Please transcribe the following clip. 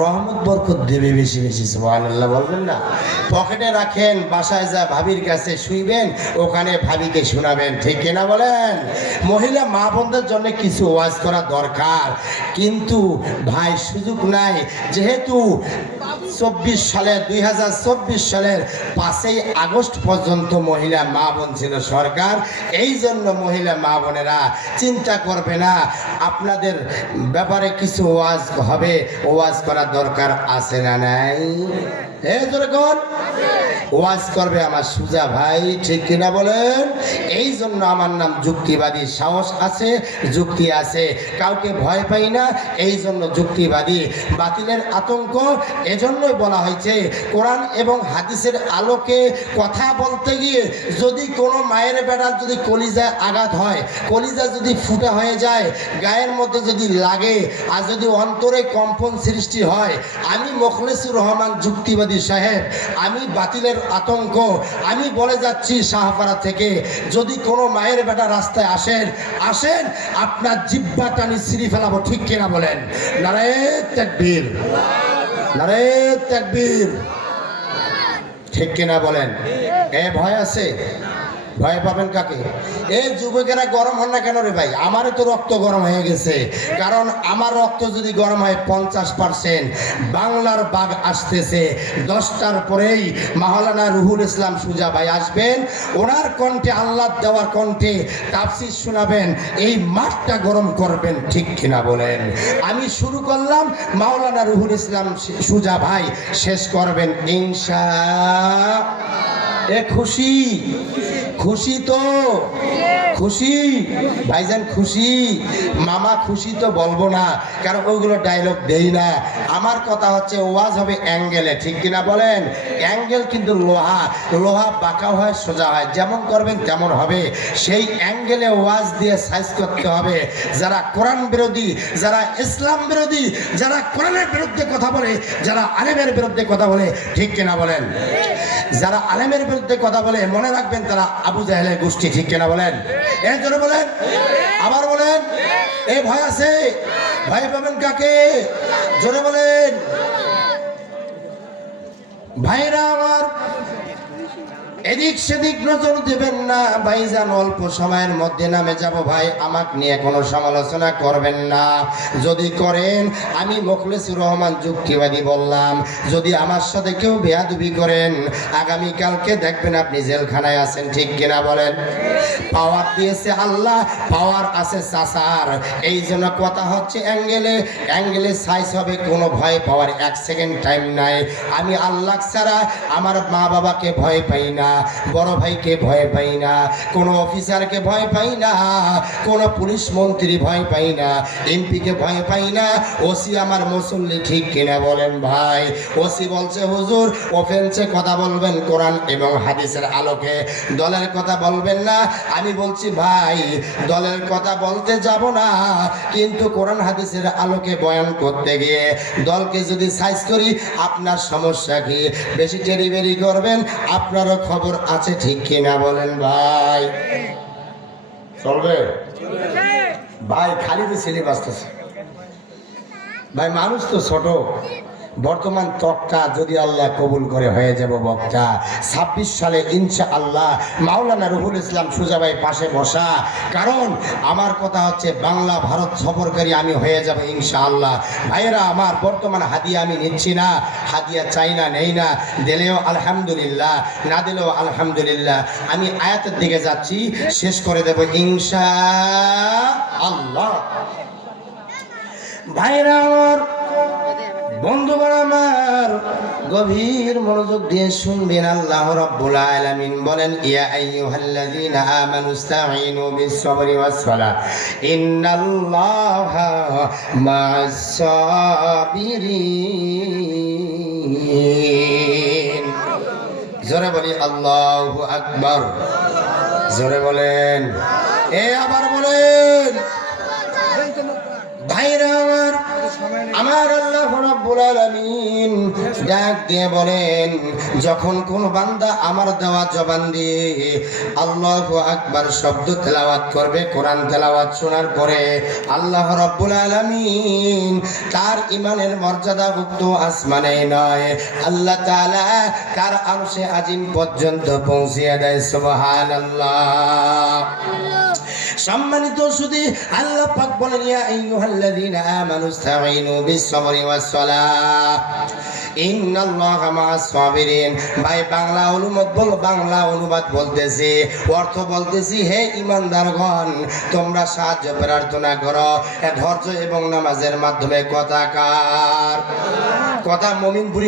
রহমত বরকত দেবে বেশি বেশি, সুবহানাল্লাহ বলবেন না? পকেটে রাখেন, বাসায় যা ভাবির কাছে শুইবেন, ওখানে ভাবিকে শোনাবেন, ঠিক কিনা বলেন? মহিলা মা বোনদের জন্য কিছু ওয়াজ করা দরকার, কিন্তু ভাই সুযোগ নাই। যেহেতু 2024 সালের 5ই আগস্ট পর্যন্ত মহিলা মা বোন ছিল সরকার, এই জন্য মহিলা মা বোনেরা চিন্তা করবে না, আপনাদের ব্যাপারে কিছু ওয়াজ হবে, ওয়াজ করা দরকার আছে না নাই? যেরকম ওয়াজ করবে আমার সুজা ভাই, ঠিক কিনা বলেন? এই জন্য আমার নাম যুক্তিবাদী। সাহস আছে, যুক্তি আছে, কাউকে ভয় পাই না, এই জন্য যুক্তিবাদী। বাতিলের আতঙ্ক এজন্যই বলা হয়েছে, কোরআন এবং হাদিসের আলোকে কথা বলতে গিয়ে যদি কোনো মায়ের বেটার যদি কলিজায় আঘাত হয়, কলিজা যদি ফুটা হয়ে যায়, গায়ের মধ্যে যদি লাগে, আর যদি অন্তরে কম্পন সৃষ্টি হয়, আমি মোখলেসুর রহমান যুক্তিবাদী সাহেব, আমি বাতিলের আতঙ্ক, আমি বলে যাচ্ছি শাহপাড়া থেকে, যদি কোনো মায়ের বেটা রাস্তায় আসেন, আপনার জিহ্বা টানি ছিঁড়ে ফেলাবো, ঠিক কিনা বলেন? নারায়ে তাকবীর, নারায়ে তাকবীর, ঠিক কিনা বলেন? ভয় আছে? ভয় পাবেন কাকে? এই যুবকেরা গরম হন না কেন রে ভাই? আমারও তো রক্ত গরম হয়ে গেছে, কারণ আমার রক্ত যদি গরম হয় 50%। বাংলার বাঘ আসতেছে 10টার পরেই। মাওলানা রুহুল ইসলাম সুজা ভাই আসবেন, ওনার কণ্ঠে, আল্লাহ দেওয়ার কণ্ঠে তাফসীর শোনাবেন, এই মাঠটা গরম করবেন, ঠিক কিনা বলেন? আমি শুরু করলাম, মাওলানা রুহুল ইসলাম সুজা ভাই শেষ করবেন ইনশাআল্লাহ। খুশি? খুশি তো? খুশি ভাইজান? খুশি? মামা খুশি তো বলবো না, কারণ ওইগুলো ডায়লগ দেই না। আমার কথা হচ্ছে ওয়াজ হবে অ্যাঙ্গেলে, ঠিক কিনা বলেন? অ্যাঙ্গেল কিন্তু লোহা, লোহা বাঁকা হয় সোজা হয়, যেমন করবেন তেমন হবে। সেই অ্যাঙ্গেলে ওয়াজ দিয়ে সাইজ করতে হবে। যারা কোরআন বিরোধী, যারা ইসলাম বিরোধী, যারা কোরআনের বিরুদ্ধে কথা বলে, যারা আলেমের বিরুদ্ধে কথা বলে, ঠিক কিনা বলেন? যারা আলেমের বিরুদ্ধে কথা বলে, মনে রাখবেন তারা আবু জাহেলের গোষ্ঠী, ঠিক কিনা বলেন? এর জন্য বলেন, আবার বলেন, ভয় আছে? ভয় পাবেন কাকে? জোরে বলেন। ভাইরা আমার, এদিক সেদিক নজর দেবেন না ভাইজান, অল্প সময়ের মধ্যে নামে যাব ভাই, আমাকে নিয়ে কোনো সমালোচনা করবেন না। যদি করেন, আমি মোখলেসুর রহমান যুক্তিবাদী বললাম, যদি আমার সাথে কেউ বেয়াদবি করেন, আগামীকালকে দেখবেন আপনি জেলখানায় আছেন, ঠিক কিনা বলেন? পাওয়ার দিয়েছে আল্লাহ, পাওয়ার আছে চাচার, এই জন্য কথা হচ্ছে অ্যাঙ্গেলে, অ্যাঙ্গেলে সাইজ হবে, কোনো ভয় পাওয়ার 1 সেকেন্ড টাইম নাই। আমি আল্লাহ ছাড়া আমার মা বাবাকে ভয় পাই না, বড় ভাইকে ভয় পাই না, কোনো অফিসারকে ভয় পাই না, কোনো পুলিশ মন্ত্রী ভয় পাই না, এমপিকে ভয় পাই না, ওসি আমার মুসল্লি, ঠিক কিনা বলেন ভাই? ওসি বলছে হুজুর অফেন্সে কথা বলবেন কোরআন এবং হাদিসের আলোকে, দলের কথা বলবেন না। আমি বলছি ভাই, দলের কথা বলতে যাব না, কিন্তু কোরআন হাদিসের আলোকে বয়ান করতে গিয়ে দলকে যদি সাইজ করি, আপনার সমস্যা কি? বেশি টেরিবেরি করবেন, আপনারও খবর আছে, ঠিক কিনা বলেন ভাই? চলবে ভাই? খালি তো ছেলে বাঁচতেছে ভাই, মানুষ তো ছোট। বর্তমান তকটা যদি আল্লাহ কবুল করে হয়ে যাব বক্তা 26 সালে ইনশাআল্লাহ। মাওলানা রুহুল ইসলাম সুজা ভাই পাশে বসা, কারণ আমার কথা হচ্ছে বাংলা ভারত সফরকারী আমি হয়ে যাব ইনশাআল্লাহ। ভাইয়েরা আমার, বর্তমান হাদিয়া আমি নিচ্ছি না, হাদিয়া চাই না, নেই না, দিলেও আলহামদুলিল্লাহ, না দিলেও আলহামদুলিল্লাহ। আমি আয়াতের দিকে যাচ্ছি, শেষ করে দেব ইনশাআল্লাহ। ভাইয়েরা আমার, বন্ধুগণ আমার, গভীর মনোযোগ দিয়ে শুনবেন। আল্লাহ রাব্বুল আলামিন বলেন, ইয়া আইয়ুহাল্লাযীনা আমানুস্তাঈনু বিস-সাবরি ওয়াস-সালাহ ইন্নাল্লাহা মা'আস-সাবিরিন। জোরে বলি আল্লাহু আকবার, জোরে বলেন, আবার বলেন। ভাইরা আমার, আমার আল্লাহ রাব্বুল আলামিন ডাক দিয়ে বলেন, যখন কোন বান্দা আমার দেওয়া জবান দিয়ে আল্লাহু আকবার শব্দ তেলাওয়াত করবে, কোরআন তেলাওয়াত শোনার পরে আল্লাহ রাব্বুল আলামিন তার ঈমানের মর্যাদা উক্ত আসমানে নয়, আল্লাহ তাআলা তার আরশে আজিম পর্যন্ত পৌঁছিয়ে দেয়। সুবহানাল্লাহ। সম্মানিত শুধু আল্লাহ পাক বলেন, ইয়া আইয়ুহাল্লাযীনা আমানু ইসতাঈনু বিস-সাবরি ওয়াস-সালাহ ইন্নাল্লাহা মা'আস সাবিরিন। ভাই বাংলা অনুবাদ বলতেছি, অর্থ বলতেছি, হে ঈমানদারগণ তোমরা সাহায্য প্রার্থনা করো ধৈর্য এবং নামাজের মাধ্যমে। কথা মুমিন